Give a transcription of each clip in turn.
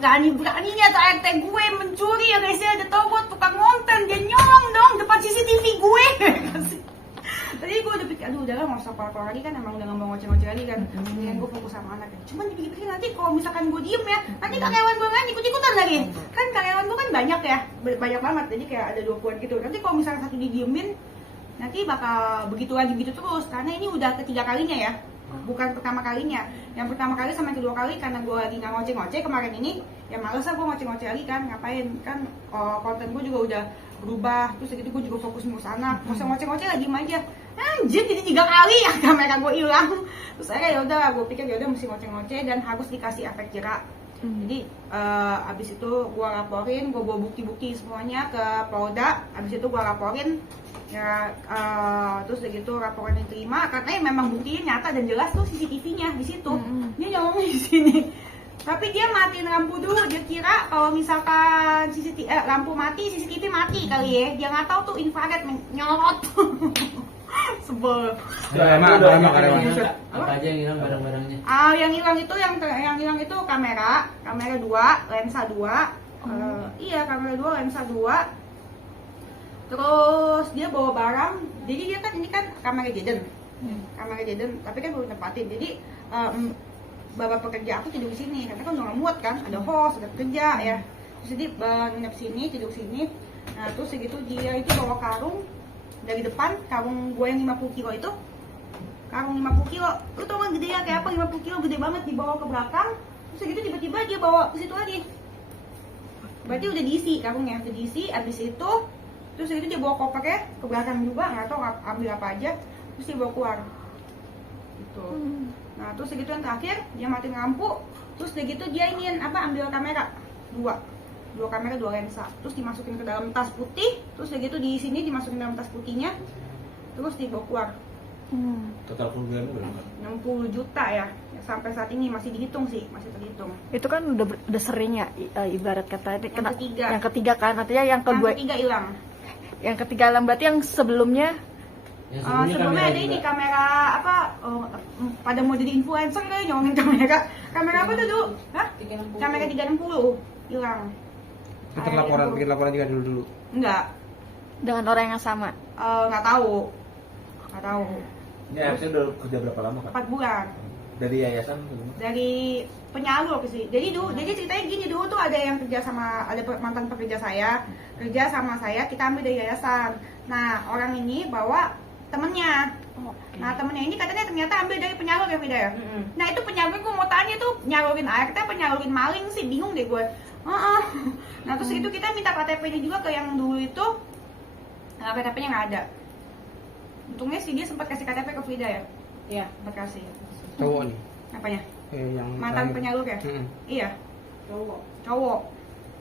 beraninya tuh RT gue mencuri ya guys ya. Dia tau gue tukang ngonten, dia nyolong dong depan CCTV gue. Tadi gue udah pikir, aduh udahlah nggak usah keluar lagi kan, emang udah nggak mau ngoceh-ngoceh lagi kan. Mendingan gue fokus sama anak ya. Cuman dipikir-pikir nanti kalau misalkan gue diem ya, nanti karyawan gue kan ikut-ikutan lagi. Kan karyawan gue kan banyak ya, banyak banget. Jadi kayak ada 20-an gitu. Nanti kalau misalkan satu didiemin, nanti bakal begitu lagi gitu terus. Karena ini udah ketiga kalinya ya, bukan pertama kalinya. Yang pertama kali sama kedua kali karena gue lagi nggak ngoceh-ngoceh kemarin ini, ya males lah gue ngoceh-ngoceh lagi kan, ngapain kan, konten gue juga udah berubah, terus segitu gue juga fokus ngurus anak, nggak usah ngoceh-ngoceh lagi aja. Anjir, jadi 3 kali ya kamera gue hilang. Terus akhirnya ya udah, gue pikir ya udah mesti ngoceh-ngoceh dan harus dikasih efek jerak. Jadi abis itu gue laporin, gue bawa bukti-bukti semuanya ke Polda. Abis itu gue laporin ya, terus begitu laporan diterima karena ya memang buktinya nyata dan jelas tuh CCTV-nya di situ. Dia nyolongnya di sini. Tapi dia matiin lampu dulu, dia kira kalau misalkan lampu mati, CCTV mati kali ya. Dia nggak tahu tuh infrared nyorot. Sebel. Emang apa aja yang hilang barang-barangnya? Yang hilang itu kamera 2, lensa 2. Iya, kamera 2, lensa 2. Terus dia bawa barang. Jadi dia kan ini kan kamera Jaden. Kamera Jaden, tapi kan belum tempatin. Jadi bapak pekerja aku tidur di sini karena kan udah nggak muat kan, ada host, ada pekerja ya. Terus jadi nginep sini, tidur sini. Nah terus segitu dia itu bawa karung dari depan, karung gue yang 50 kilo itu, karung 50 kilo. Lu tau kan gede ya kayak apa, 50 kilo gede banget, dibawa ke belakang. Terus segitu tiba-tiba dia bawa ke situ lagi. Berarti udah diisi karungnya, udah diisi. Abis itu terus segitu dia bawa kopernya ke belakang juga, nggak tahu ambil apa aja. Terus dia bawa keluar gitu. Nah terus segitu yang terakhir dia matiin lampu. Terus segitu dia ingin ambil kamera 2 kamera 2 lensa, terus dimasukin ke dalam tas putih. Terus segitu di sini dimasukin dalam tas putihnya, terus dibawa keluar. Total kerugiannya berapa? 60 juta ya. Sampai saat ini masih dihitung sih, masih terhitung. Itu kan udah sering ya, ibarat kata Yang ketiga kan, artinya yang kedua, yang ketiga hilang. Yang ketiga hilang berarti yang sebelumnya. Sebelumnya ada ini kamera pada mau jadi influencer kali nyolongin kamera apa tuh dulu? Hah? Kamera 360 hilang. Kita bikin laporan juga dulu. Enggak. Dengan orang yang sama. Nggak tahu. Ini harusnya udah kerja berapa lama Kak? 4 bulan. Dari yayasan? Dari penyalur sih. Jadi ceritanya gini, dulu tuh ada yang kerja sama, ada mantan pekerja saya kerja sama saya, kita ambil dari yayasan. Nah orang ini bawa temennya. Nah temennya ini katanya ternyata ambil dari penyalur ya Vida ya. Nah itu penyalur, gue mau tanya tuh nyalurin ART apa nyalurin maling sih, bingung deh gue. Nah terus itu kita minta KTP-nya juga ke yang dulu itu, KTP-nya nggak ada. Untungnya sih dia sempat kasih KTP ke Vida ya. Iya, sempat kasih. Cowok nih. Apanya? Yang Mantan penyalur ya? Iya. Cowok.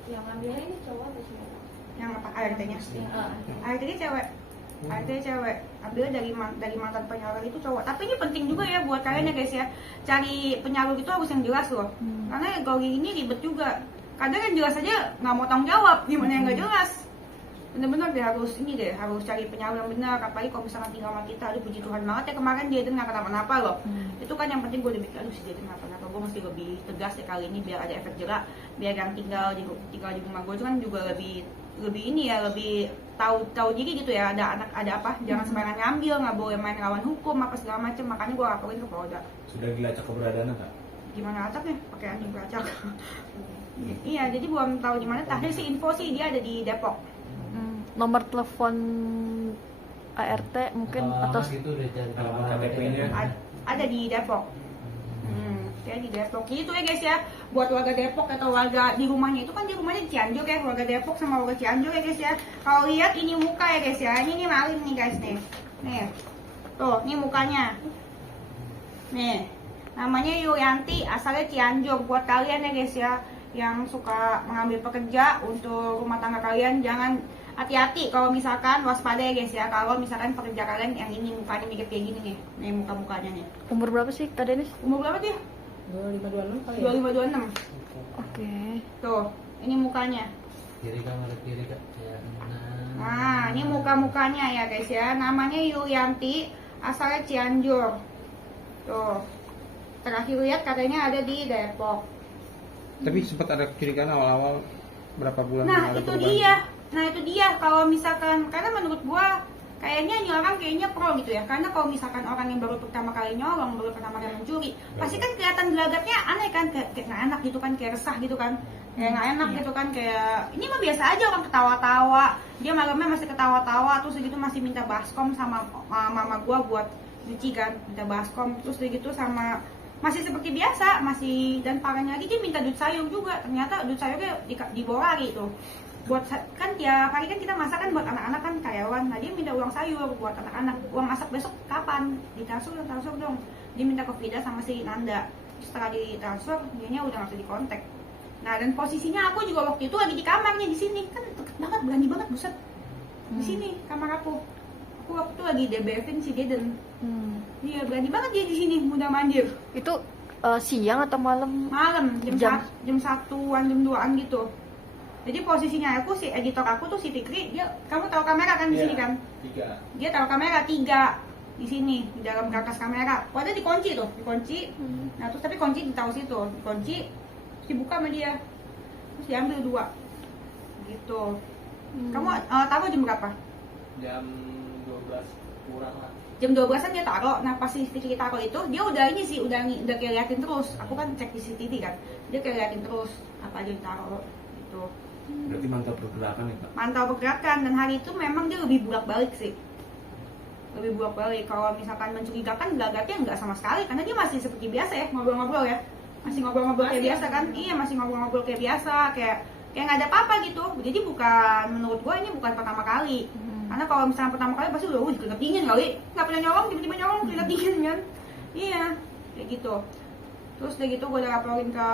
Yang ngambilnya ini cowok atau cewek? Yang apa? ART-nya? ART-nya cewek. ART-nya cewek. Ambilnya dari mantan penyalur itu cowok. Tapi ini penting juga ya buat kalian ya guys ya. Cari penyalur itu harus yang jelas loh. Karena kalau ini ribet juga. Kadang yang jelas aja nggak mau tanggung jawab. Gimana yang nggak jelas? Bener-bener deh harus cari penyalur yang benar. Apalagi kalau misalkan tinggal sama kita, aduh puji Tuhan banget ya kemarin dia nggak kenapa-napa loh. Itu kan yang penting, gue udah mikir, aduh si dia kenapa-napa, gue mesti lebih tegas ya kali ini biar ada efek jerak, biar yang tinggal di rumah gue kan juga lebih ini ya, lebih tahu diri gitu ya, ada anak ada apa, jangan sembarangan ngambil, nggak boleh main lawan hukum apa segala macem. Makanya gue laporin ke Polda. Sudah dilacak keberadaannya Kak? Gimana acaknya? Pakai anjing pelacak. Iya, jadi belum tahu di mana. Tadi sih info sih dia ada di Depok. Nomor telepon ART mungkin atau gitu udah cari KTP-nya ada di Depok. Ya di Depok gitu ya guys ya. Buat warga Depok atau warga di rumahnya itu kan di rumahnya di Cianjur ya, warga Depok sama warga Cianjur ya guys ya. Kalau lihat ini muka ya guys ya, ini maling nih guys nih. Nih. Tuh, ini mukanya. Nih. Namanya Yulianti, asalnya Cianjur. Buat kalian ya guys ya yang suka mengambil pekerja untuk rumah tangga kalian, jangan hati-hati kalau misalkan, waspada ya guys ya kalau misalkan pekerja kalian yang ini mukanya mirip kayak gini nih. Nih muka-mukanya nih. umur berapa sih Kak Denis? Umur berapa dia? 2526 kali ya? 2526. Oke. Tuh, ini mukanya. kiri Kak ya. Nah, ini muka-mukanya ya guys ya. Namanya Yulianti, asalnya Cianjur. Tuh. Terakhir lihat katanya ada di Depok. Tapi sempat ada kecurigaan awal-awal berapa bulan Nah ada itu perubahan? dia, kalau misalkan, karena menurut gua kayaknya ini orang kayaknya pro gitu ya, karena kalau misalkan orang yang baru pertama kali nyolong, baru pertama kali mencuri, pasti kan kelihatan gelagatnya aneh kan, kayak nggak enak gitu kan, kayak resah gitu kan, kayak nggak enak gitu kan, kayak ini mah biasa aja orang ketawa-tawa, dia malamnya masih ketawa-tawa, terus gitu masih minta baskom sama mama gua buat nyuci kan, minta baskom, terus gitu sama masih seperti biasa, masih, dan parahnya lagi dia minta duit sayur juga, ternyata duit sayurnya dibawa lari tuh buat, kan tiap hari kan kita masak kan buat anak-anak kan karyawan, nah dia minta uang sayur buat anak-anak, uang masak besok kapan, ditransfer dong, dia minta ke Frida sama si Nanda, setelah ditransfer dianya udah nggak bisa dikontak. Nah dan posisinya aku juga waktu itu lagi di kamarnya di sini, kan deket banget, berani banget buset, di sini kamar aku waktu itu lagi DBF-in si Deden. Iya berani banget dia di sini, mudah mandir. Itu siang atau malam? Malam jam 1-an, jam 2-an gitu. Jadi posisinya aku, si editor aku tuh si Fikri, dia, kamu tahu kamera kan di sini kan? 3. Dia tahu kamera 3 di sini, di dalam karkas kamera. Padahal dikunci tuh, dikunci. Nah terus tapi kunci ditaruh situ, dikunci, terus dibuka sama dia, terus diambil 2, gitu. Kamu tahu jam berapa? Jam 12 kurang lah. Jam 12-an dia taruh. Nah pas si Fikri taruh itu, dia udah ini sih, udah kayak liatin terus. Aku kan cek di CCTV kan, dia kayak liatin terus apa aja ditaruh gitu. Berarti mantap pergerakan ya Pak? Mantau pergerakan, dan hari itu memang dia lebih bolak-balik sih, lebih bolak-balik. Kalau misalkan mencurigakan gelagatnya nggak sama sekali, karena dia masih seperti biasa ya, ngobrol-ngobrol ya, masih ngobrol-ngobrol kayak biasa kan. Iya masih ngobrol-ngobrol kayak biasa, kayak nggak ada apa-apa gitu. Jadi bukan, menurut gue ini bukan pertama kali, karena kalau misalnya pertama kali pasti udah keringet dingin kali, nggak pernah nyolong tiba-tiba nyolong keringet dingin kan. Iya kayak gitu. Terus udah gitu gue udah laporin ke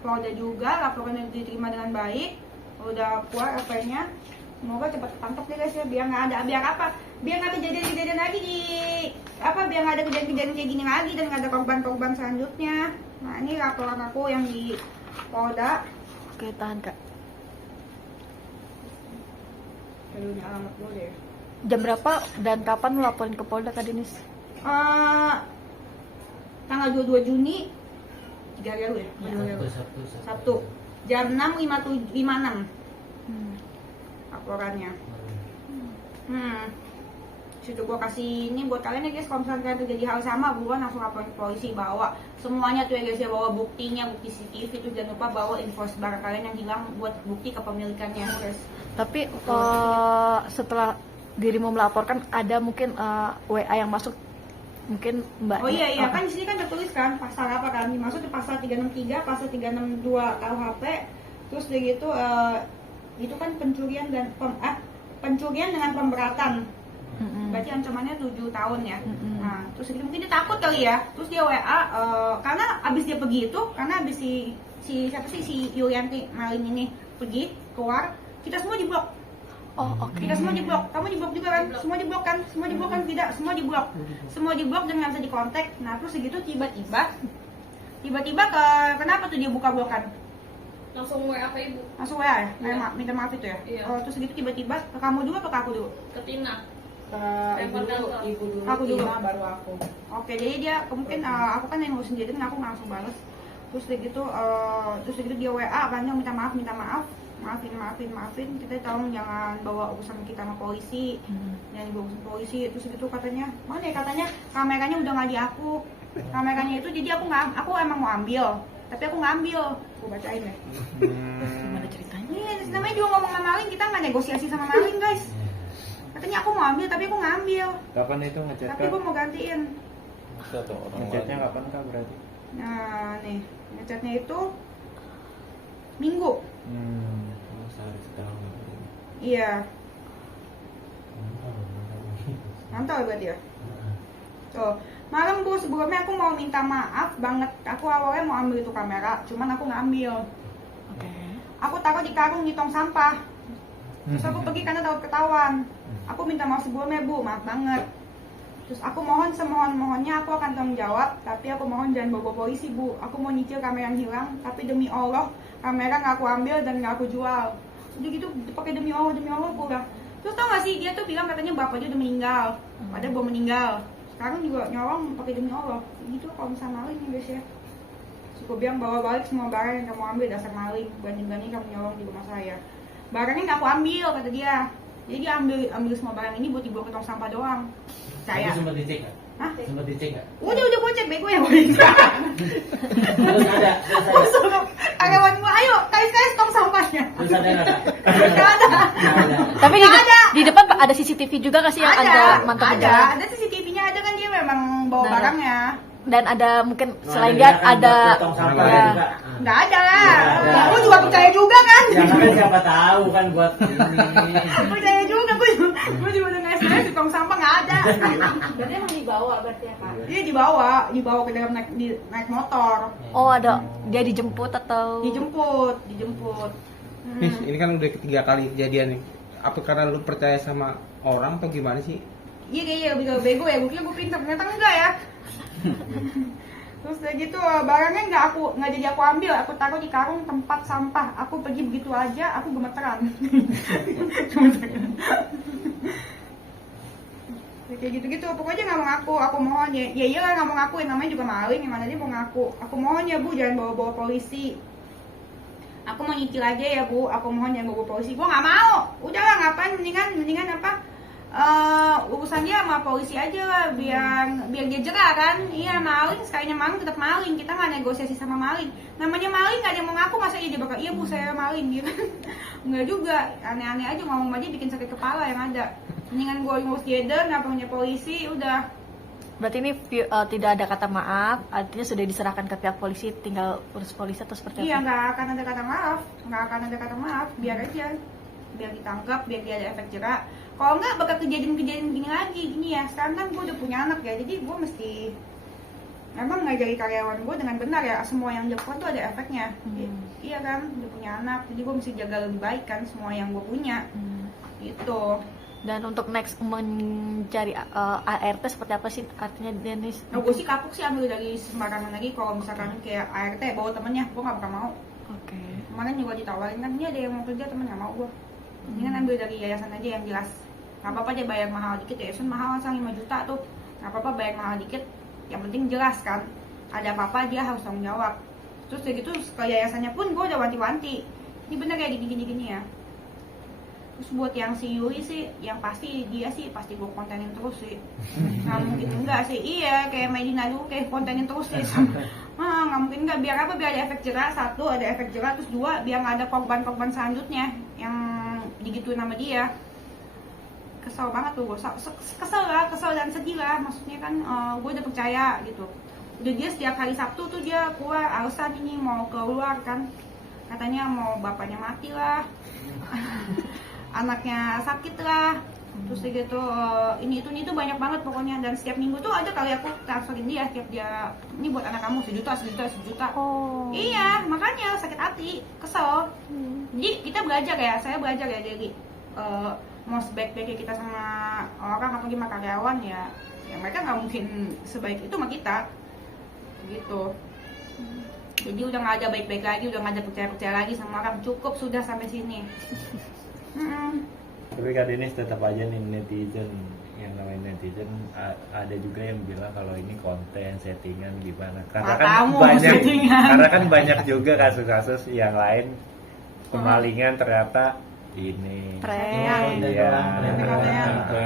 Polda juga, laporannya diterima dengan baik, udah keluar apa-nya. Semoga cepat ketangkep deh guys ya, biar nggak ada, biar apa? Biar nggak kejadian-kejadian lagi di apa? Biar nggak ada kejadian-kejadian kayak gini lagi dan nggak ada korban-korban selanjutnya. Nah ini laporan aku yang di Polda. Oke, tahan Kak. Aduh, alamat dulu deh. Jam berapa dan kapan lu laporin ke Polda Kak Denis? Tanggal 22 Juni 3 hari lalu ya? Sabtu. Jam 6.56 laporannya. Situ gua kasih ini buat kalian ya guys, kalau misalnya kalian terjadi hal sama, buruan langsung laporin ke polisi, bawa semuanya tuh ya guys ya, bawa buktinya, bukti CCTV itu, jangan lupa bawa invoice barang kalian yang hilang buat bukti kepemilikannya guys. Tapi setelah dirimu melaporkan ada mungkin WA yang masuk, mungkin Mbak. Oh iya kan di sini kan tertulis kan pasal apa kan, dimaksud di pasal 363, pasal 362 KUHP, terus udah gitu itu kan pencurian dan pencurian dengan pemberatan. Berarti ancamannya 7 tahun ya. Nah, terus gitu mungkin dia takut kali ya. Terus dia WA karena abis dia pergi itu, karena abis si siapa sih, si Yulianti Malin ini pergi keluar, kita semua diblok. Oh, oke. Kita semua diblok. Kamu diblok juga kan? Semua diblok kan? Semua diblok kan? Tidak, semua diblok. Semua diblok dan nggak bisa dikontak. Nah, terus segitu tiba-tiba kenapa tuh dia buka blokan? Langsung WA ke ibu, Langsung WA ya? Iya. Minta maaf itu ya? Iya. Oh, terus segitu tiba-tiba ke kamu dulu atau ke aku dulu? ke Tina. Ibu dulu, aku dulu. Baru aku. Oke, jadi dia mungkin aku kan yang ngurus sendiri, aku nggak langsung balas. Terus begitu dia WA kan, dia minta maafin, kita tolong jangan bawa urusan kita sama polisi, jangan dibawa urusan polisi. Terus gitu katanya, mana ya, katanya kameranya udah nggak di aku, kameranya itu, jadi aku emang mau ambil, tapi aku nggak ambil. Aku bacain ya. Gimana ceritanya? Iya, namanya juga ngomong sama maling, kita nggak negosiasi sama maling guys. Katanya aku mau ambil, tapi aku nggak ambil. Kapan itu ngechat Tapi gue mau gantiin. Ngechatnya kapan Kak berarti? Nah nih, ngechatnya itu Minggu. Sehari sekarang. Iya, mantap berarti ya. Tuh, malam bu, sebelumnya aku mau minta maaf banget. Aku awalnya mau ambil itu kamera, cuman aku nggak ambil. Oke. Aku taruh di karung di tong sampah. Terus aku pergi karena takut ketahuan. Aku minta maaf sebelumnya bu, maaf banget. Terus aku mohon semohon-mohonnya aku akan tanggung jawab, tapi aku mohon jangan bawa polisi bu. Aku mau nyicil kamera yang hilang, tapi demi Allah kamera nggak aku ambil dan nggak aku jual. Udah gitu pakai demi Allah aku udah. Terus tau gak sih, dia tuh bilang katanya bapaknya udah meninggal, padahal belum meninggal. Sekarang juga nyolong pakai demi Allah. Gitu kalau misalnya maling nih guys ya. Terus gue bilang bawa balik semua barang yang kamu ambil, dasar maling, berani-berani kamu nyolong di rumah saya. Barangnya nggak aku ambil, kata dia. Jadi dia ambil semua barang ini buat dibawa ke tong sampah doang. Saya. Sempat dicek nggak? Hah? Sempat dicek nggak? Udah gue cek bego ya gue. Terus ada. Gue suruh karyawan gue, ayo kais tong sampahnya. Terus ada nggak? Nggak ada. Tapi di depan ada CCTV juga nggak sih yang ada mantap ada CCTV-nya ada kan, dia memang bawa Nah. barangnya. dan ada mungkin selain dia ada tong sampah ya. juga. Nggak ada lah. Nggak ada. Ya, gue juga percaya juga kan. Ya kan siapa tahu kan buat ini. Percaya juga, gue juga udah nge-SMS di tong sampah nggak ada. Berarti emang dibawa berarti ya kak? Dia dibawa ke dalam naik motor. Oh ada dia dijemput atau Dijemput. Nis, ini kan udah ketiga kali kejadian nih. Apa karena lu percaya sama orang atau gimana sih? Iya kayaknya lebih bego ya, gue kira gue pintar, ternyata enggak ya. Terus udah gitu barangnya nggak jadi aku ambil, aku taruh di karung tempat sampah. Aku pergi begitu aja, aku gemeteran. Kayak gitu-gitu, pokoknya nggak mau ngaku, aku mohon ya. Ya iyalah nggak mau ngaku, namanya juga maling, gimana dia mau ngaku. Aku mohon ya Bu, jangan bawa-bawa polisi. Aku mau nyicil aja ya Bu, aku mohon jangan bawa polisi. Gue nggak mau, udahlah ngapain, mendingan apa? Urusan dia sama polisi aja lah, biar dia jerah kan. Iya maling, sekalinya maling tetap maling, kita nggak negosiasi sama maling. Namanya maling nggak ada yang mau ngaku, masa iya dia bakal iya Bu saya maling gitu. Nggak juga, aneh-aneh aja ngomong aja bikin sakit kepala yang ada. Mendingan gue ngurus jeder, nggak punya polisi, udah. berarti ini tidak ada kata maaf, artinya sudah diserahkan ke pihak polisi, tinggal urus polisi atau seperti Iya apa? nggak akan ada kata maaf, biar aja, biar ditangkap, biar dia ada efek jerak. Kalau nggak bakal kejadian gini lagi, gini ya. Sekarang kan gue udah punya anak ya, jadi gue mesti memang ngajari karyawan gue dengan benar ya. Semua yang dilakukan tuh ada efeknya. Iya kan, udah punya anak, jadi gue mesti jaga lebih baik kan semua yang gue punya. Gitu. Dan untuk next mencari ART seperti apa sih artinya Dennis? Nah gue sih kapok sih ambil dari sembarangan lagi. Kalau misalkan kayak ART bawa temennya, gue nggak bakal mau. Oke. Kemarin juga ditawarin kan, ini ada yang mau kerja temen nggak mau gue. Mendingan ambil dari yayasan aja yang jelas. Nggak apa-apa dia bayar mahal dikit, yayasan mahal asal 5 juta tuh. Nggak apa-apa bayar mahal dikit, yang penting jelas kan. Ada apa-apa dia harus tanggung jawab. Terus kayak gitu ke yayasannya pun gue udah wanti-wanti. Ini bener kayak gini-gini ya. Terus buat yang si Yuli sih, yang pasti dia sih pasti gue kontenin terus sih. Nggak mungkin enggak sih. Iya kayak Medina dulu kayak kontenin terus sih. Nggak mungkin enggak, biar apa, biar ada efek jerak. Satu ada efek jerak, terus dua biar nggak ada korban-korban selanjutnya yang digituin sama dia. Kesel banget tuh gue, kesel dan sedih lah. Maksudnya kan gue udah percaya gitu. Udah dia setiap hari Sabtu tuh dia keluar alasan ini mau keluar kan, katanya mau bapaknya mati lah. Anaknya sakit lah, terus gitu ini itu banyak banget pokoknya. Dan setiap minggu tuh ada kali aku transferin dia, setiap dia ini buat anak kamu 1 juta. Oh. Iya makanya sakit hati, kesel. Jadi kita belajar ya, saya belajar ya dari mau sebaik-baiknya kita sama orang atau gimana karyawan ya mereka nggak mungkin sebaik itu sama kita gitu. Jadi udah nggak ada baik-baik lagi, udah nggak ada percaya lagi sama orang, cukup sudah sampai sini. Tapi Kak Dennis tetap aja nih netizen, yang namanya netizen ada juga yang bilang kalau ini konten settingan gimana, karena kan banyak juga kasus-kasus yang lain kemalingan ternyata ini Prank. iya.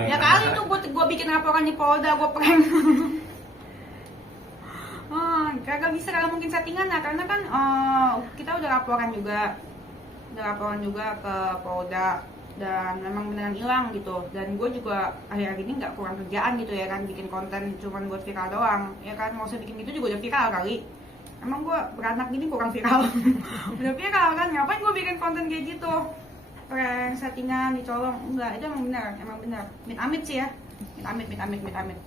Ya kali itu gue bikin laporan di Polda, gue prank. Kagak bisa kalau mungkin settingan lah, karena kan kita udah laporan juga ke Polda dan memang beneran hilang gitu. Dan gue juga akhir-akhir ini nggak kurang kerjaan gitu ya kan, bikin konten cuman buat viral doang ya kan. Mau saya bikin gitu juga udah viral kali. Emang gue beranak gini kurang viral. Udah viral kan, ngapain gue bikin konten kayak gitu, prank settingan dicolong? Enggak, itu emang benar. Amit sih ya, amit.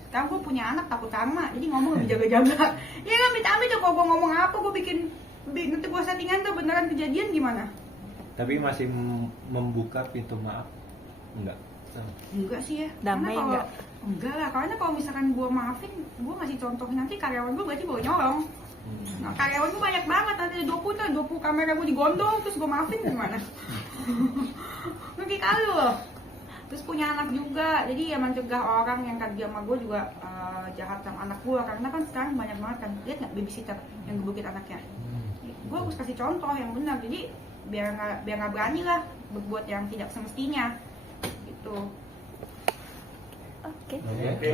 Sekarang gue punya anak takut sama, jadi ngomong lebih jaga-jaga. Iya kan, amit ya kalau gue ngomong apa, gue bikin nanti gue settingan tuh beneran kejadian gimana? Tapi masih membuka pintu maaf enggak? Enggak sih ya. Damai Karena enggak lah, karena kalau misalkan gue maafin, gue ngasih contohin nanti karyawan gue berarti gue nyolong. Nah, karyawan gue banyak banget, nanti ada 20 kamera gue digondol terus gue maafin gimana? Nanti kali loh. terus punya anak juga, jadi ya mencegah orang yang kerja sama gue juga jahat sama anak gue, karena kan sekarang banyak banget kan, lihat nggak babysitter yang gebukin anaknya. Gue harus kasih contoh yang benar, jadi biar nggak berani lah berbuat yang tidak semestinya gitu. Oke. Oke.